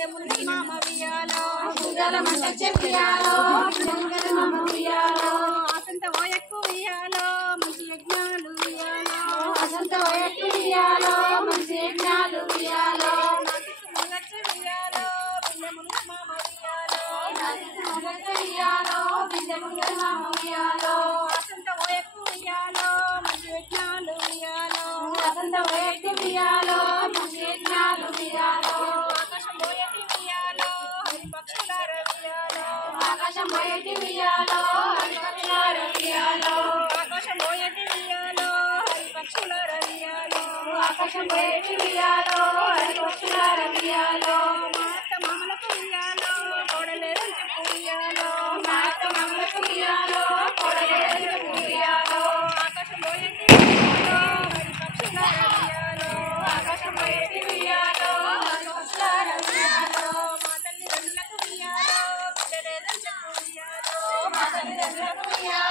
మామ వియాలో పూజల మంట చెప్పియాలో మామ వియాలో అసంత ఓయక్కు వియాలో మంచి యజ్ఞాలు వియాలో అసంత ఓయక్కు వియాలో మంచి యజ్ఞాలు వియాలో మొగచ్చ వియాలో బిందెముల మామ వియాలో మొగచ్చ వియాలో బిందెముల మామ వియాలో అసంత ఓయక్కు వియాలో మంచి యజ్ఞాలు వియాలో అసంత ఓయక్కు వియాలో మంచి యజ్ఞాలు వియాలో ఆకాశం బయటి వియాలో హరిపక్షుల రవియాలో ఆకాశం బయటి వియాలో హరిపక్షుల రవియాలో ఆకాశం బయటి వియాలో హరిపక్షుల రవియాలో మాత మమ్మలకు వియాలో కొడలేరు వియాలో మాత మమ్మలకు వియాలో కొడలేరు వియాలో ఆకాశం బయటి వియాలో హరిపక్షుల రవియాలో ఆకాశం బయటి వియాలో హరిపక్షుల రవియాలో మా తల్లి రంగులకు వియాలో Yeah.